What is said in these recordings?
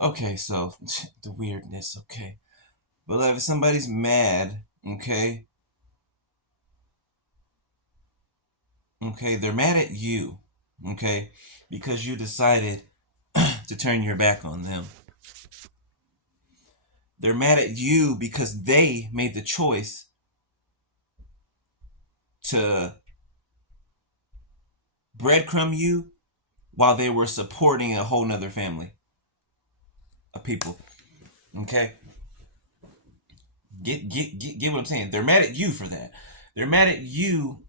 Okay, so the weirdness, okay. But like, if somebody's mad, okay, they're mad at you, okay, because you decided to turn your back on them. They're mad at you because they made the choice to breadcrumb you while they were supporting a whole nother family of people. Okay, get what I'm saying. They're mad at you for that. They're mad at you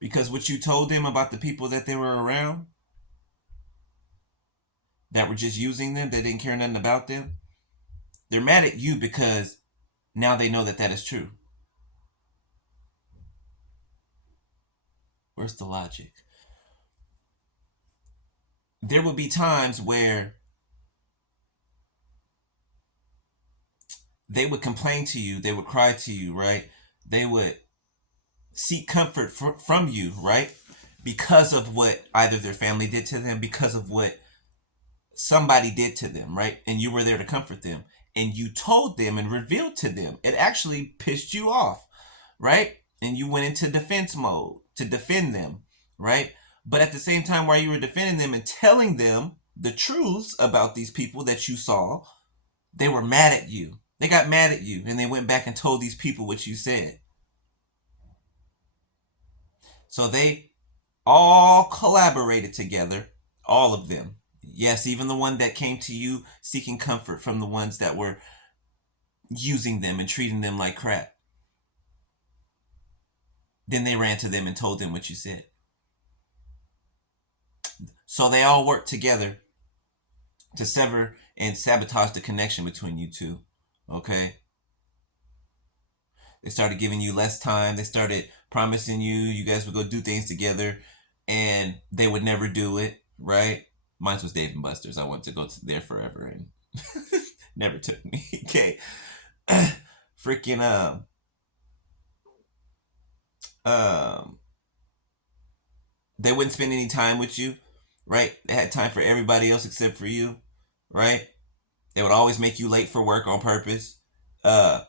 because what you told them about the people that they were around that were just using them, that didn't care nothing about them. They're mad at you because now they know that that is true. Where's the logic? There will be times where they would complain to you, they would cry to you, right? They would seek comfort from you, right? Because of what either their family did to them, because of what somebody did to them, right? And you were there to comfort them. And you told them and revealed to them. It actually pissed you off, right? And you went into defense mode to defend them, right? But at the same time, while you were defending them and telling them the truths about these people that you saw, they were mad at you. They got mad at you and they went back and told these people what you said. So they all collaborated together, all of them. Yes, even the one that came to you seeking comfort from the ones that were using them and treating them like crap. Then they ran to them and told them what you said. So they all worked together to sever and sabotage the connection between you two. Okay? They started giving you less time. They started promising you guys would go do things together and they would never do it, right? Mine was Dave and Buster's. I wanted to go to there forever and never took me. Okay. Freaking um they wouldn't spend any time with you, right? They had time for everybody else except for you, right? They would always make you late for work on purpose. Uh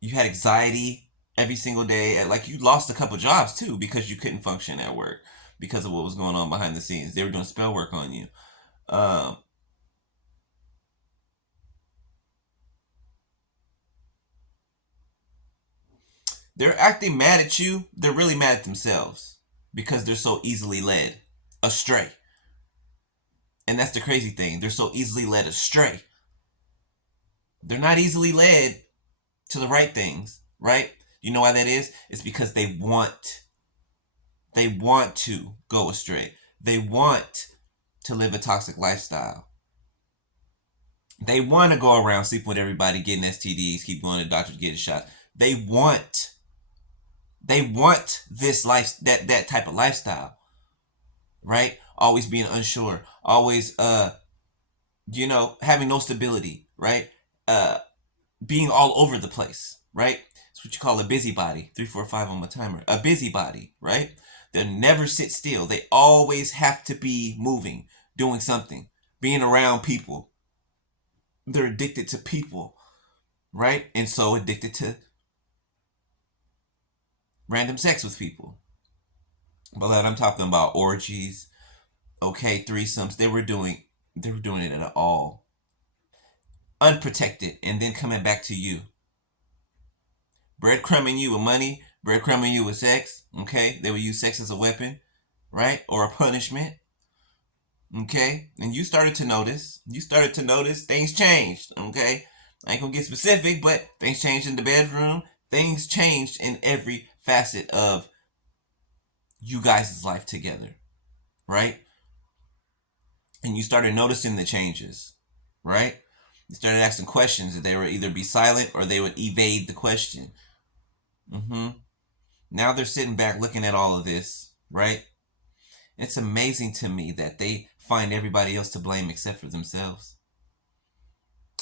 you had anxiety every single day. Like you lost a couple jobs too because you couldn't function at work because of what was going on behind the scenes. They were doing spell work on you. Um, they're acting mad at you. They're really mad at themselves because they're so easily led astray. And that's the crazy thing. They're so easily led astray. They're not easily led to the right things, right? You know why that is? It's because they want to go astray. They want to live a toxic lifestyle. They want to go around sleeping with everybody, getting STDs, keep going to doctors, getting shot. They want this life, that type of lifestyle, right? Always being unsure, always having no stability, right? Uh being all over the place, right? It's what you call a busybody. 345 on my timer. A busybody, right? They never sit still. They always have to be moving, doing something, being around people. They're addicted to people, right? And so addicted to random sex with people. But like I'm talking about orgies, okay, threesomes. They were doing it at all. Unprotected and then coming back to you. Breadcrumbing you with money, breadcrumbing you with sex, okay? They would use sex as a weapon, right? Or a punishment. Okay? And you started to notice. You started to notice things changed, okay? I ain't gonna get specific, but things changed in the bedroom. Things changed in every facet of you guys' life together, right? And you started noticing the changes, right? You started asking questions that they would either be silent or they would evade the question. Mm-hmm. Now they're sitting back looking at all of this, right? It's amazing to me that they find everybody else to blame except for themselves.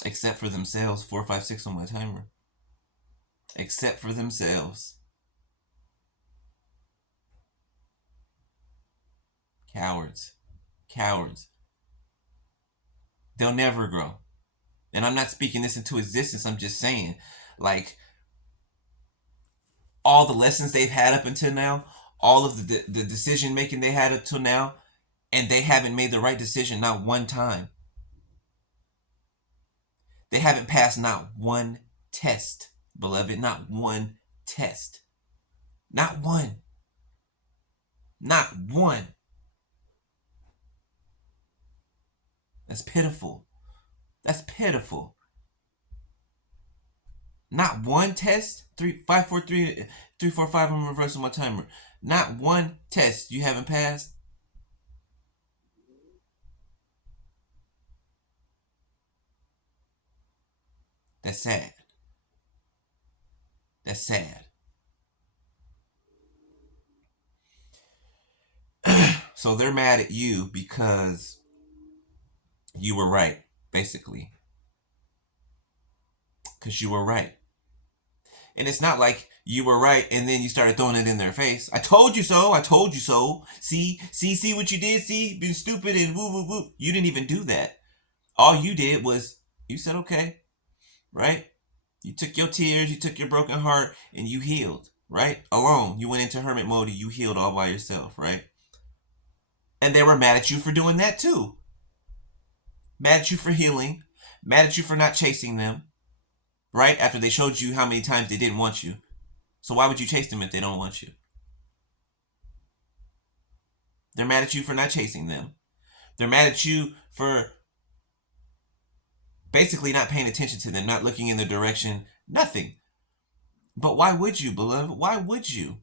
Except for themselves. 456 on my timer. Except for themselves. Cowards. Cowards. They'll never grow. And I'm not speaking this into existence. I'm just saying, like, all the lessons they've had up until now, all of the decision making they had up till now, and they haven't made the right decision not one time. They haven't passed not one test, beloved. Not one test. Not one. Not one. That's pitiful. That's pitiful. Not one test. 3, 5, 4, 3, 3, 4, 5. I'm reversing my timer. Not one test you haven't passed. That's sad. That's sad. So they're mad at you because you were right, basically. Because you were right. And it's not like you were right and then you started throwing it in their face. I told you so. I told you so. See what you did? See? Being stupid and woo, woo, woo. You didn't even do that. All you did was you said, okay, right? You took your tears, you took your broken heart, and you healed, right? Alone. You went into hermit mode and you healed all by yourself, right? And they were mad at you for doing that too. Mad at you for healing. Mad at you for not chasing them. Right? After they showed you how many times they didn't want you. So why would you chase them if they don't want you? They're mad at you for not chasing them. They're mad at you for basically not paying attention to them, not looking in their direction, nothing. But why would you, beloved? Why would you?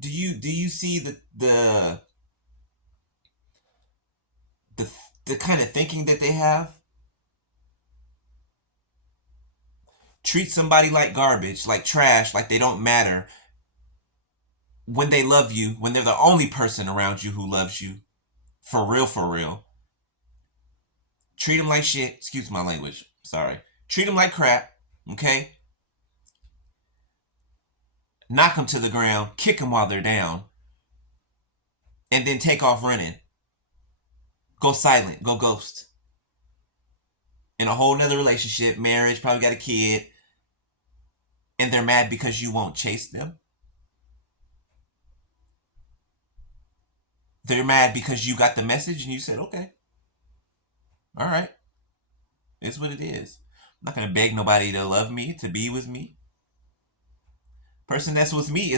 Do you see the kind of thinking that they have? Treat somebody like garbage, like trash, like they don't matter when they love you, when they're the only person around you who loves you. For real, for real. Treat them like shit. Excuse my language. Sorry. Treat them like crap, okay? Knock them to the ground, kick them while they're down, and then take off running. Go silent, go ghost. In a whole nother relationship, marriage, probably got a kid, and they're mad because you won't chase them. They're mad because you got the message and you said, okay, all right, it's what it is. I'm not going to beg nobody to love me, to be with me. Person that's with me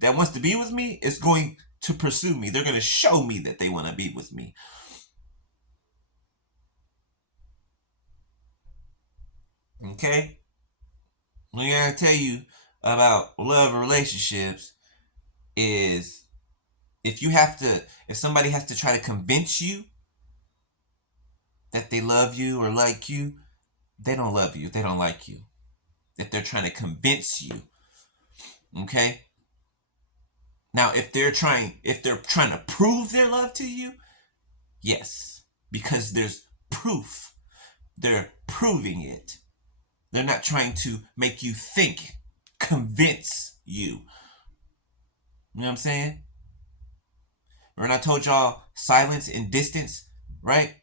that wants to be with me is going to pursue me. They're going to show me that they want to be with me. Okay? What I gotta tell you about love and relationships is if somebody has to try to convince you that they love you or like you, they don't love you. They don't like you. If they're trying to convince you. Okay? Now, if they're trying to prove their love to you, yes, because there's proof. They're proving it. They're not trying to make you think, convince you. You know what I'm saying? When I told y'all silence and distance, right?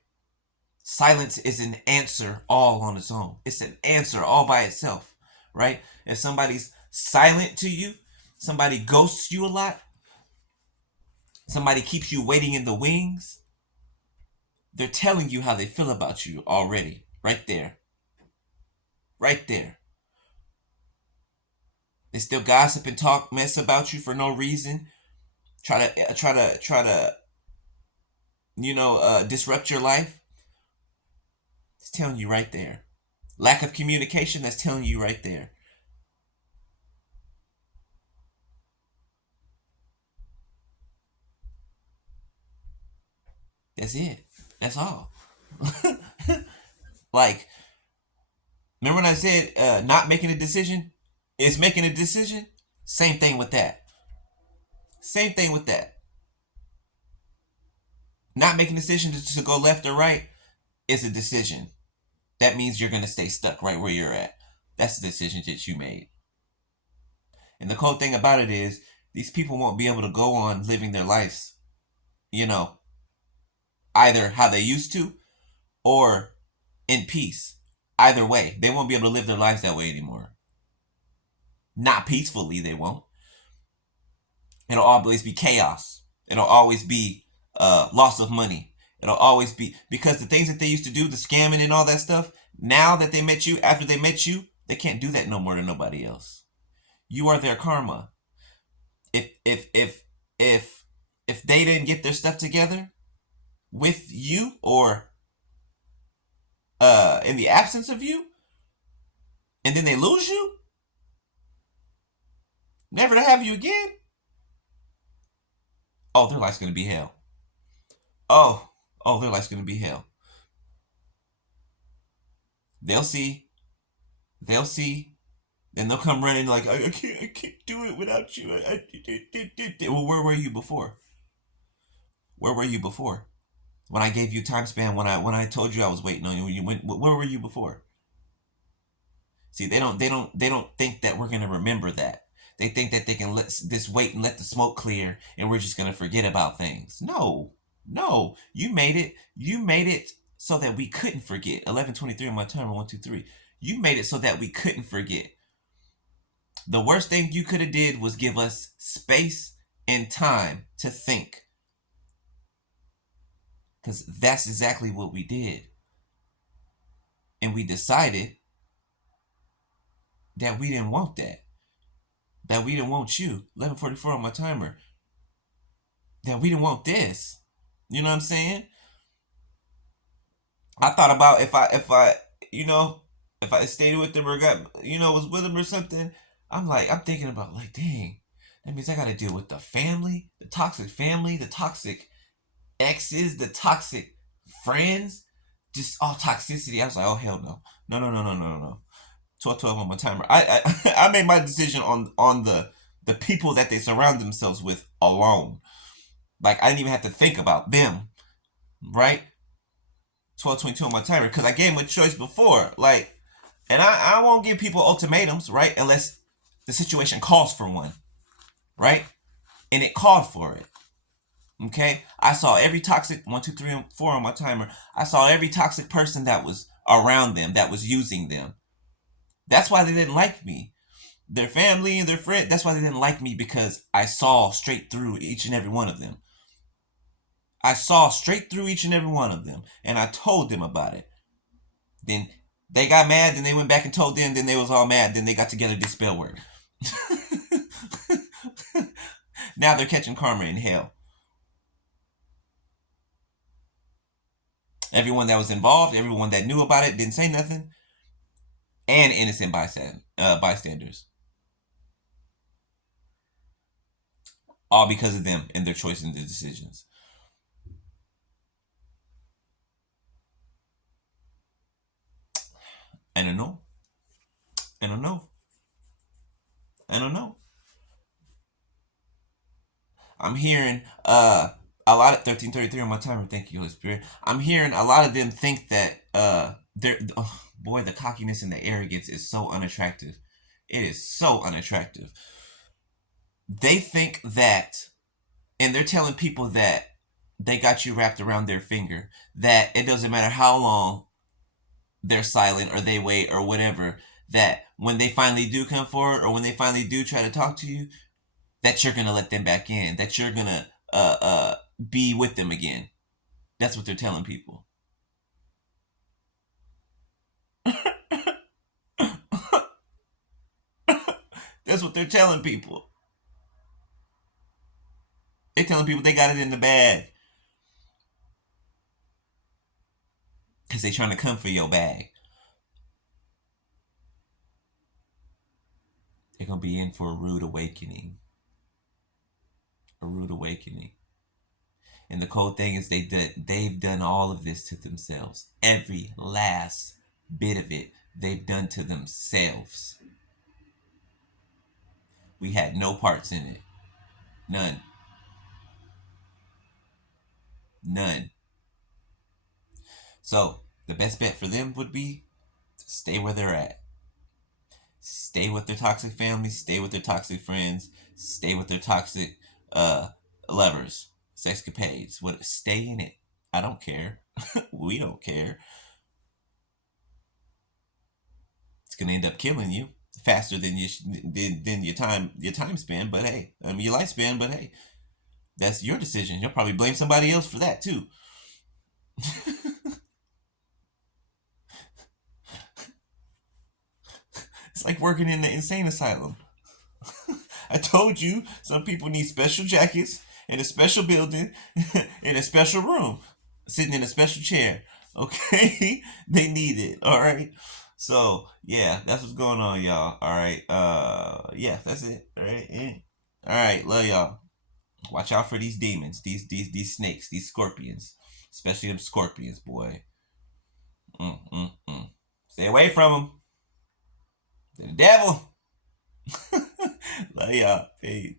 Silence is an answer all on its own. It's an answer all by itself, right? If somebody's silent to you, somebody ghosts you a lot, somebody keeps you waiting in the wings, they're telling you how they feel about you already, right there. Right there. They still gossip and talk mess about you for no reason. Try to disrupt your life. It's telling you right there. Lack of communication, that's telling you right there. That's it. That's all. Like, remember when I said not making a decision is making a decision? Same thing with that. Same thing with that. Not making a decision to go left or right is a decision. That means you're going to stay stuck right where you're at. That's the decision that you made. And the cool thing about it is, these people won't be able to go on living their lives you know, either how they used to or in peace. Either way, they won't be able to live their lives that way anymore. Not peacefully, they won't. It'll always be chaos. It'll always be loss of money. It'll always be because the things that they used to do, the scamming and all that stuff, now that they met you, after they met you, they can't do that no more to nobody else. You are their karma. If if they didn't get their stuff together with you or in the absence of you, and then they lose you, never to have you again, oh, their life's gonna be hell. Oh, oh, their life's gonna be hell. They'll see, they'll see, then they'll come running like I can't do it without you. Well, where were you before? Where were you before? When I gave you time span, when I told you I was waiting on you, when you went, where were you before? See, they don't think that we're gonna remember that. They think that they can let this wait and let the smoke clear, and we're just gonna forget about things. No, no, you made it. You made it so that we couldn't forget. 11:23 on my timer. 1, 2, 3. You made it so that we couldn't forget. The worst thing you could have did was give us space and time to think, because that's exactly what we did, and we decided that we didn't want that. That we didn't want you. 11:44 on my timer. That we didn't want this. You know what I'm saying? I thought about if I you know if I stayed with them or got was with them or something. I'm thinking about like dang, that means I got to deal with the family, the toxic exes, the toxic friends, just all toxicity. I was like, oh hell no, no no no no no no. 12:12 on my timer. I made my decision on the people that they surround themselves with alone. Like I didn't even have to think about them, right? 12:22 on my timer because I gave them a choice before. Like, and I won't give people ultimatums, right? Unless the situation calls for one, right? And it called for it. Okay, I saw every toxic 1, 2, 3, and 4 on my timer. I saw every toxic person that was around them that was using them. That's why they didn't like me. Their family and their friends. That's why they didn't like me because I saw straight through each and every one of them. I saw straight through each and every one of them, and I told them about it. Then they got mad. Then they went back and told them. Then they was all mad. Then they got together, did spell work. Now they're catching karma in hell. Everyone that was involved, everyone that knew about it, didn't say nothing, and innocent bystanders, all because of them and their choices and their decisions. I don't know. I don't know. I don't know. I'm hearing a lot of 13:33 on my timer. Thank you, Holy Spirit. I'm hearing a lot of them think that they're boy, the cockiness and the arrogance is so unattractive. It is so unattractive. They think that, and they're telling people that they got you wrapped around their finger. That it doesn't matter how long they're silent or they wait or whatever. That when they finally do come forward or when they finally do try to talk to you, that you're gonna let them back in. That you're gonna be with them again. That's what they're telling people. That's what they're telling people. They're telling people they got it in the bag because they trying to come for your bag. They're gonna be in for a rude awakening. A rude awakening. And the cold thing is they've done all of this to themselves. Every last bit of it they've done to themselves. We had no parts in it. None. None. So the best bet for them would be to stay where they're at. Stay with their toxic family, stay with their toxic friends, stay with their toxic lovers. Sexcapades. What? Stay in it. I don't care. We don't care. It's gonna end up killing you faster than than your time span. But hey, I mean your lifespan. But hey, that's your decision. You'll probably blame somebody else for that too. It's like working in the insane asylum. I told you some people need special jackets in a special building in a special room, sitting in a special chair. Okay, they need it. All right. So yeah, that's what's going on, y'all. All right. Yeah, that's it. All right. Yeah. All right. Love y'all. Watch out for these demons, these snakes, these scorpions, especially them scorpions, boy. Mm. Stay away from them. They're the devil. Love y'all. Peace.